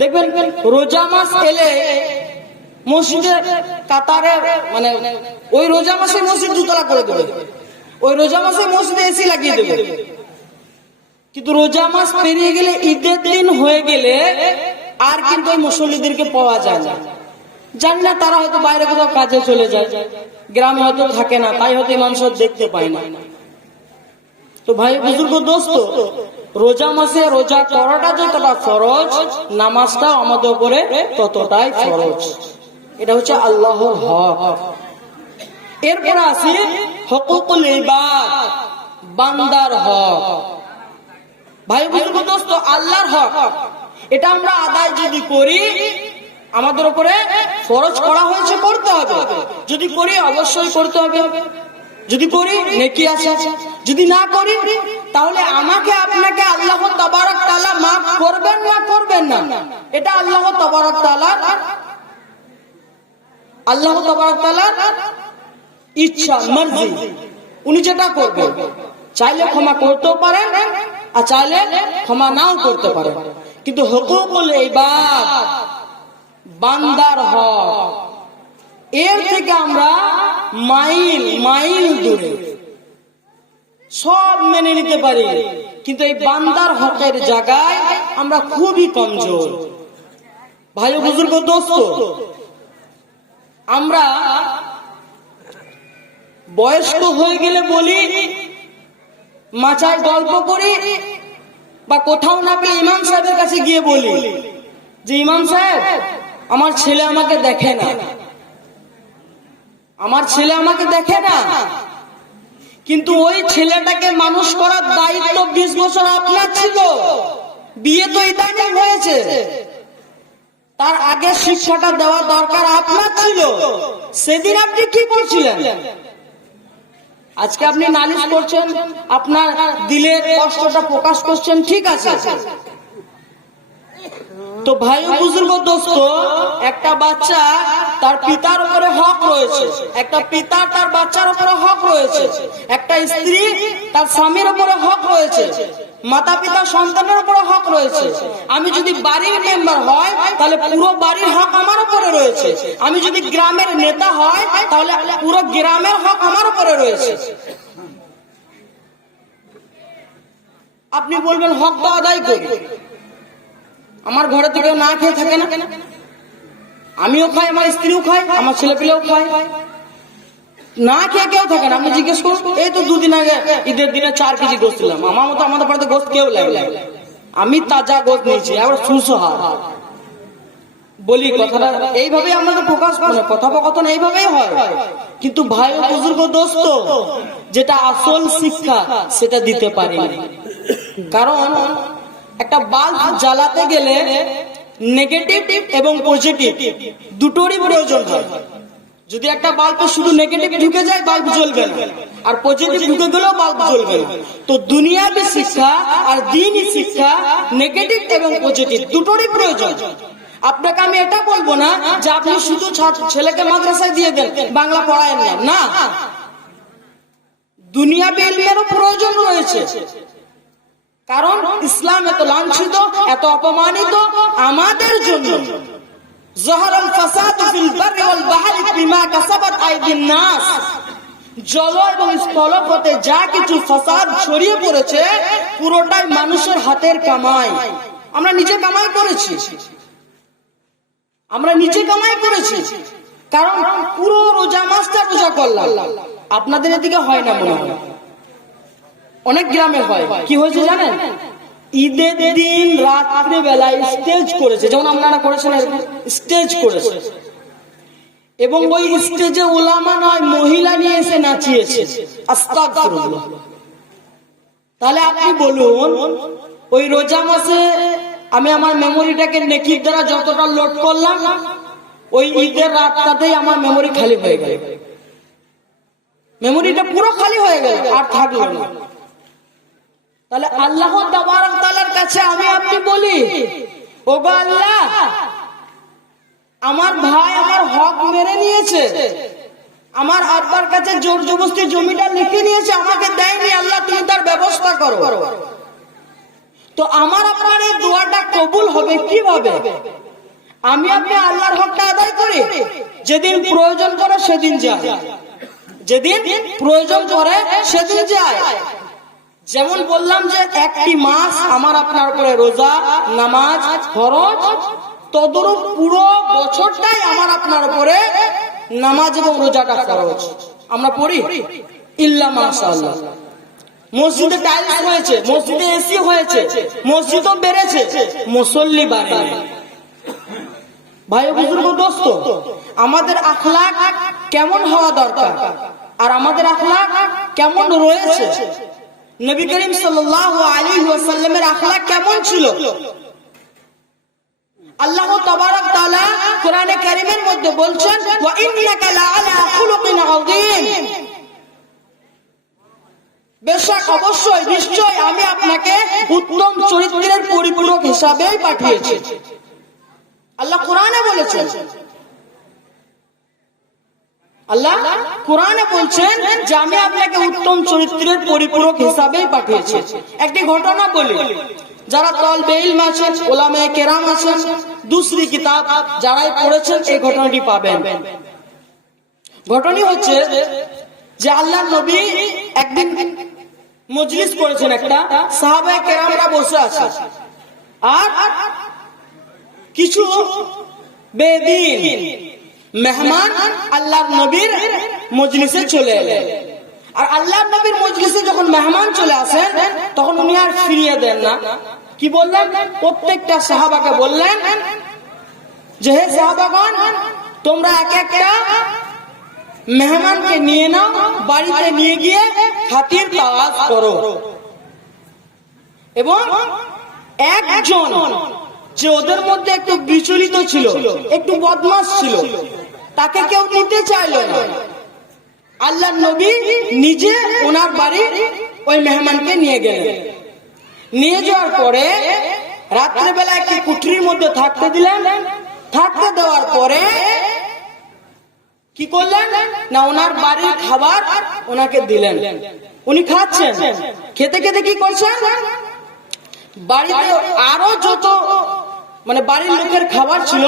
দেখবেন, রোজা মাস এলে মসজিদের কাতারে মানে ওই রোজা মাসে মসজিদ দুতলা করে দেবে। ওই রোজা মাসে মসজিদে এসি লাগিয়ে দেবে। কিন্তু রোজা মাস পেরিয়ে গেলে ঈদের দিন হয়ে গেলে আর কিন্তু ওই মুসল্লিদেরকে পাওয়া যায় না। জানি না, তারা হয়তো বাইরে কোথাও কাজে চলে যায়। গ্রামে হয়তো থাকে না, তাই হয়তো সাহেব দেখতে পায় না। তো ভাই, বুজুর্গ, দোস্ত রোজা মাসে রোজা করাটা যতটা ফরজ, নামাজটাও আমাদের উপরে ততটাই ফরজ। এটা হচ্ছে আল্লাহর হক। এরপর আসি হকুকুল বান্দার হক। ভাই বুজুর্গ দোস্ত, আল্লাহর হক। এটা আমরা আদায় যদি করি, আমাদের উপরে ফরজ করা হয়েছে করতে হবে। যদি করি, অবশ্যই করতে হবে। যদি করি, নেকি আছে। যদি না করি তাহলে আমাকে আপনাকে আল্লাহ তবারক তালা মাফ করবেন না করবেন না? এটা আল্লাহ তবারক তাআলা আল্লাহ তবারক তাআলা ইচ্ছা, মর্জি। উনি যেটা করবেন চাইলে ক্ষমা করতেও পারেন আর চাইলে ক্ষমা নাও করতে পারেন। কিন্তু হকুকুল ইবাদ, বান্দার হক, এর থেকে আমরা মাইল মাইল দূরে। সব মেনে নিতে পারি। কিন্তু এই বান্দার হকের জায়গায় আমরা খুবই কমজোর। ভাই বুজুর্গ, দোস্ত, আমরা বয়স্ক হয়ে গেলে বলি, মাচায় গল্প করি বা কোথাও না পেলে ইমাম সাহেবের কাছে গিয়ে বলি যে, ইমাম সাহেব, আমার ছেলে আমাকে দেখে না। আমার ছেলে আমাকে দেখে না। কিন্তু ওই ছেলেটাকে মানুষ করার দায়িত্ব বিশ বছর আপনার ছিল। বিয়ে তো ইদানিং হয়েছে। তার আগে শিক্ষাটা দেওয়া দরকার আপনার ছিল। সেদিন আপনি কি করছিলেন? আজকে আপনি নালিশ করছেন আপনার দিলের কষ্টটা প্রকাশ করছেন ঠিক আছে। তো ভাই বুজুর্গ, দোস্ত, একটা বাচ্চা তার পিতার উপরে হক রয়েছে। একটা পিতা তার বাচ্চার উপরে হক রয়েছে। একটা স্ত্রী তার স্বামীর উপরে হক রয়েছে। মাতা পিতা সন্তানের উপরে হক রয়েছে। আমি যদি বাড়ির মেম্বার হয়, তাহলে পুরো বাড়ির হক আমার উপরে রয়েছে। আমি যদি গ্রামের নেতা হয়, তাহলে পুরো গ্রামের হক আমার উপরে রয়েছে। আপনি বলবেন, হক তো আদায় করি। আমার ঘরে থেকে না খেয়ে থাকে না। আমিও খাই, আমার স্ত্রীও খাই আমার ছেলে পেলেও খায়। না খেয়ে কেউ থাকে না। আপনি জিজ্ঞেস করুন, এই তো দুদিন আগে ঈদের দিনে চার কেজি গোস্ত দিলাম আমার মতো আমাদের বাড়িতে গোস্ত কেউ লাগে আমি তাজা গোস্ত নিয়েছি আবার সুসহার বলি কথাটা এইভাবেই আমাদের প্রকাশ করে, কথোপকথন এইভাবেই হয়। কিন্তু ভাই ও বুজুর্গ দোস্ত, যেটা আসল শিক্ষা, সেটা দিতে পারি। কারণ একটা বাল্ব জ্বালাতে গেলে নেগেটিভ এবং পজিটিভ দুটোরই প্রয়োজন যদি একটা বাল্ব শুধু নেগেটিভ ঢুকে যায় বাল্ব জ্বলবে না। আর পজিটিভ ঢুকে গেলেও বাল্ব জ্বলবে না। তো দুনিয়াবি শিক্ষা আর দিনই শিক্ষা নেগেটিভ এবং পজিটিভ দুটোরই প্রয়োজন। আপনাকে আমি এটা বলব না যে আপনি শুধু ছেলেকে মাদ্রাসায় দিয়ে দেন, বাংলা পড়ায় না না। দুনিয়াবি ইলমেরও প্রয়োজন রয়েছে। কারণ ইসলাম এত লাঞ্ছিত, এত অপমানিত আমাদের জন্য। জল এবং স্থলপথে যা কিছু ফাসাদ ছড়িয়ে পড়েছে, পুরোটাই মানুষের হাতের কামাই। আমরা নিজে কামাই করেছি। আমরা নিজে কামাই করেছি। কারণ পুরো রোজা মাসটা রোজা করলাম। আপনাদের এদিকে হয় না মনে হয়? অনেক গ্রামে হয় কি হয়েছে জানেন? ঈদের দিন রাত্রে বেলায় স্টেজ করেছে। যেমন আপনারা করেছেন স্টেজ করেছে। এবং ওই স্টেজে ওলামা নয়, মহিলা নিয়ে এসে নাচিয়েছে। তাহলে আপনি বলুন, ওই রোজা মাসে আমি আমার মেমোরিটাকে নেকির দ্বারা যতটা লোড করলাম, ওই ঈদের রাতটাতেই আমার মেমোরি খালি হয়ে গেল। মেমোরিটা পুরো খালি হয়ে গেল, আর থাকল না। তাহলে আল্লাহ তাআলার কাছে আমি আপনি বলি ও আল্লাহ, আমার ভাই আমার হক মেরে নিয়েছে, আমার আব্বার কাছে জোর জবস্তি জমিটা লিখে নিয়েছে, আমাকে দেয়নি, আল্লাহ তুমি তার ব্যবস্থা করো। তো আমার আপনার এই দোয়াটা কবুল হবে কীভাবে? আমি আপনি আল্লাহর হকটা আদায় করি, যেদিন প্রয়োজন করে সেদিন যায় যেদিন প্রয়োজন করে সেদিন যায় যেমন বললাম যে একটি মাস আমার আপনার উপরে রোজা, নামাজ, ফরজ, তদরূপ পুরো বছরটাই আমার আপনার উপরে নামাজ এবং রোজাটা ফরজ। আমরা পড়ি? ইল্লা মাশাআল্লাহ। মসজিদে টাইলস হয়েছে, মসজিদে এসি হয়েছে, মসজিদও বেড়েছে, মুসল্লি বাড়েনি ভাই বুজুর্গ, দোস্ত, আমাদের আখলাক কেমন হওয়া দরকার? আর আমাদের আখলাক কেমন রয়েছে? নবী করিম সাল্লাল্লাহু আলাইহি ওয়াসাল্লামের আখলাক কেমন ছিল? আল্লাহ তাবারক তাআলা কোরআনে কারীমের মধ্যে বলছেন বেশক অবশ্যই, নিশ্চয় আমি আপনাকে উত্তম চরিত্রের পরিপূরক হিসাবেই পাঠিয়েছি। আল্লাহ কোরআনে বলেছেন আল্লাহ কোরআনে বলছেন যে আমি আপনাকে উত্তম চরিত্রের পরিপূরক হিসাবেই পাঠিয়েছি। একটি ঘটনা বলি। যারা তল বেইল আছেন ওলামে কেরাম আছেন, দুসরি কিতাব যারাই পড়েছেন, এই ঘটনাটি পাবেন। ঘটনা হচ্ছে যে আল্লাহ নবী একদিন মজলিস করেছেন একটা, সাহাবায়ে কেরামরা বসে আছে। আর কিছু বেদিন মেহমান আল্লাহ নবীর মজলিসে চলে এলেন। আর আল্লাহ নবীর মজলিসে যখন মেহমান চলে আসেন, তখন উনি আর ফিরিয়ে দেন না। কি বললেন? প্রত্যেকটা সাহাবাকে বললেন, যে হে সাহাবাগণ, তোমরা এক একটা মেহমানকে নিয়ে নাও, বাড়িতে নিয়ে গিয়ে খাতির তাওয়াজ করো। এবং একজন যে ওদের মধ্যে একটু বিচলিত ছিল, একটু বদমাস ছিল তাকে কেউ নিতে চাইলো আল্লাহ নবী নিজে ওনার বাড়ি ওই মেহমানকে নিয়ে গেলেন। নিয়ে যাওয়ার পরে রাত্রেবেলা একটি কুঠরির মধ্যে থাকতে দিলেন। থাকতে দেওয়ার পরে কি করলেন? না, ওনার বাড়ির খাবার ওনাকে দিলেন। উনি খাচ্ছেন। খেতে খেতে কি করছেন? বাড়িতে আরও যত মানে বাড়ির লোকের খাবার ছিল,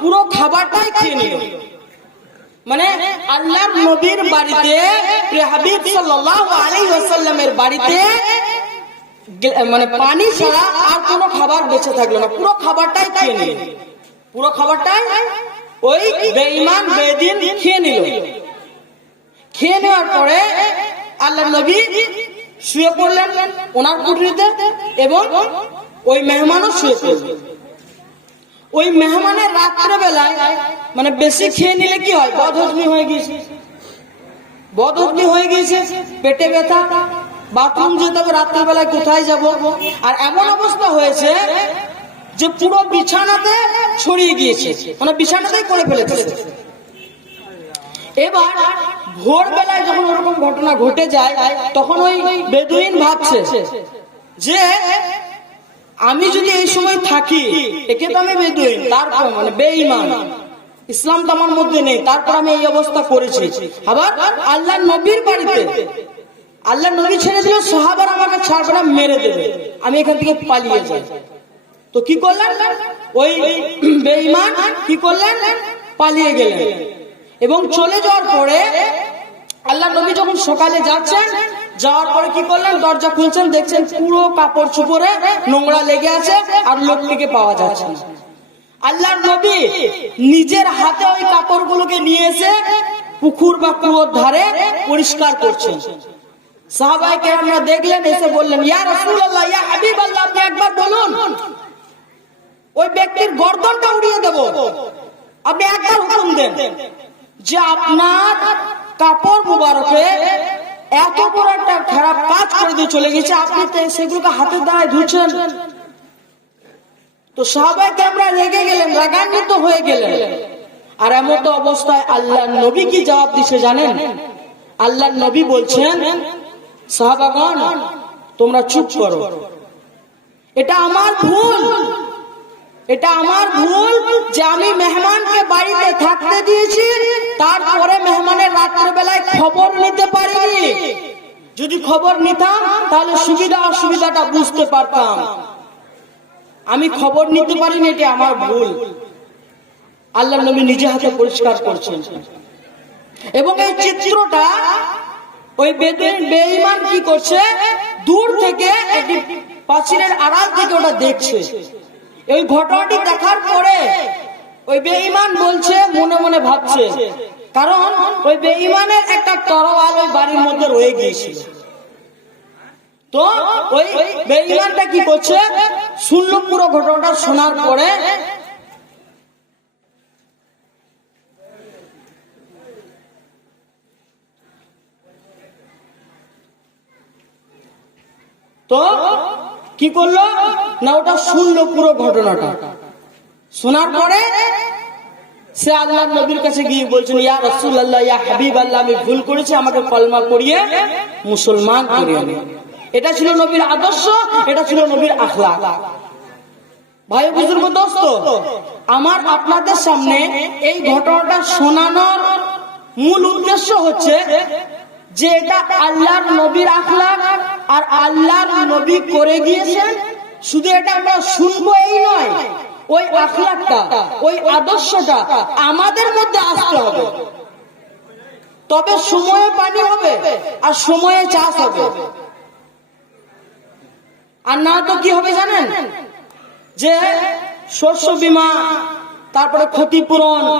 পুরো খাবারটাই খেয়ে নিল। মানে আল্লাহর নবীর বাড়িতে হাবিব ওয়াসাল্লামের বাড়িতে মানে পানি ছাড়া আর কোনো খাবার বেঁচে থাকল না। পুরো খাবারটাই খেয়ে নিল। পুরো খাবারটাই ওই বেঈমান, বেদিন খেয়ে নিল। খেয়ে নেওয়ার পরে আল্লাহ নবী শুয়ে পড়লেন ওনার কুঠরিতে এবং ওই মেহমানও শুয়ে পড়লেন। ওই মেহমানের রাত্রে বেলায় মানে বেশি খেয়ে নিলে কি হয়? বদহজমি হয়ে গিয়েছে। বদহজমি হয়ে গিয়েছে, পেটে ব্যথা, বাথরুম যেতে হবে রাত্রে বেলায় কোথায় যাব? আর এমন অবস্থা হয়েছে যে পুরো বিছানাতে ছড়িয়ে গিয়েছে মানে বিছানাতেই করে ফেলেছে। এবার ভোরবেলায় যখন ওরকম ঘটনা ঘটে যায়, তখন ওই বেদুইন ভাবছে যে আমি যদি এই সময় থাকি, একে তো আমি বেদুইন, তারপর মানে বেঈমান। ইসলাম তো আমার মধ্যে নেই, তারপর আমি এই অবস্থা করেছি। আবার আল্লাহ নবীর বাড়িতে আল্লাহ নবী ছেড়ে দিলে সাহাবার আমাকে ছাড়বে মেরে দেবে। আমি এখান থেকে পালিয়ে যাই। তো কি করলেন? ওই বেঈমান কি করলেন? পালিয়ে গেলেন। এবং চলে যাওয়ার পরে আল্লাহ নবী যখন সকালে যাচ্ছেন যাওয়ার পরে কি করলেন? দরজা খুলছেন, দেখছেন পুরো কাপড় চুপড়ে নোংরা লেগে আছে আর লোকটিকে পাওয়া যাচ্ছে আল্লাহ নবী নিজের হাতে ওই কাপড়গুলোকে নিয়ে এসে পুকুর বা কুয়োর ধারে পরিষ্কার করছেন। সাহাবাইকে আমরা দেখলেন, এসে বললেন, ইয়া রাসূলুল্লাহ, ইয়া হাবিবাল্লাহ, আপনি একবার বলুন, ওই ব্যক্তির গর্দনটা উড়িয়ে দেব। আপনি একবার হুকুম দেন যে আপনার কাপড় মুবারকে এত বড় একটা খারাপ কাজ করে দিয়ে চলে গেছে। আপনি সেগুলোকে হাতের দ্বারায় ধুচ্ছেন তো সাহাবাইকে আমরা রেগে গেলেন, রাগান্বিত হয়ে গেলেন। আর এমন তো অবস্থায় আল্লাহ নবী কি জবাব দিছে জানেন? আল্লাহ নবী বলছেন, সাহাবাগণ, তোমরা চুপ করো। এটা আমার ভুল। এটা আমার ভুল যে আমি মেহমানকে বাড়িতে থাকতে দিয়েছি। তারপরে মেহমানের রাত্রে বেলায় খবর নিতে পারিনি। যদি খবর নিতাম, তাহলে সুবিধা অসুবিধাটা বুঝতে পারতাম। আমি খবর নিতে পারিনি, এটি আমার ভুল। আল্লাহ নবী নিজে হাতে পরিষ্কার করছেন। এবং এই চিত্রটা, ওই বেঈমান কি করছে? দূর থেকে একটি পাঁচিলের আড়াল থেকে ওটা দেখছে। এই ঘটনাটি দেখার পরে ওই বেঈমান বলছে, মনে মনে ভাবছে। কারণ ওই বেঈমানের একটা তরোয়াল ওই বাড়ির মধ্যে রয়ে গিয়েছিল। তো ওই বেঈমানটা কি করছে? শুনলো পুরো ঘটনাটা, শোনার পরে তো কি করল? না, ওটা শুনলো পুরো ঘটনাটা। শোনার পরে সে আল্লাহ নবীর কাছে গিয়ে বলছেন, ইয়া রসুল আল্লাহ ইয়া হাবিব আল্লাহ আমি ভুল করেছি, আমাকে কলমা পড়িয়ে মুসলমান করিয়ে এটা ছিল নবীর আদর্শ, এটা ছিল নবীর আখলা ভাই বুজুর্গ, দোস্ত, আমার আপনাদের সামনে এই ঘটনাটা শোনানোর মূল উদ্দেশ্য হচ্ছে যে এটা আল্লাহর নবীর আখলাক আর আল্লাহর নবী করে গিয়েছেন। শুধু এটা আমরা শুনব এই নয় ওই আখলাকটা, ওই আদর্শটা আমাদের মধ্যে আসতে হবে। তবে সময়ে পানি হবে আর সময়ে চাষ হবে। আর না তো কি হবে জানেন? যে শস্য বীমা, তারপরে ক্ষতিপূরণ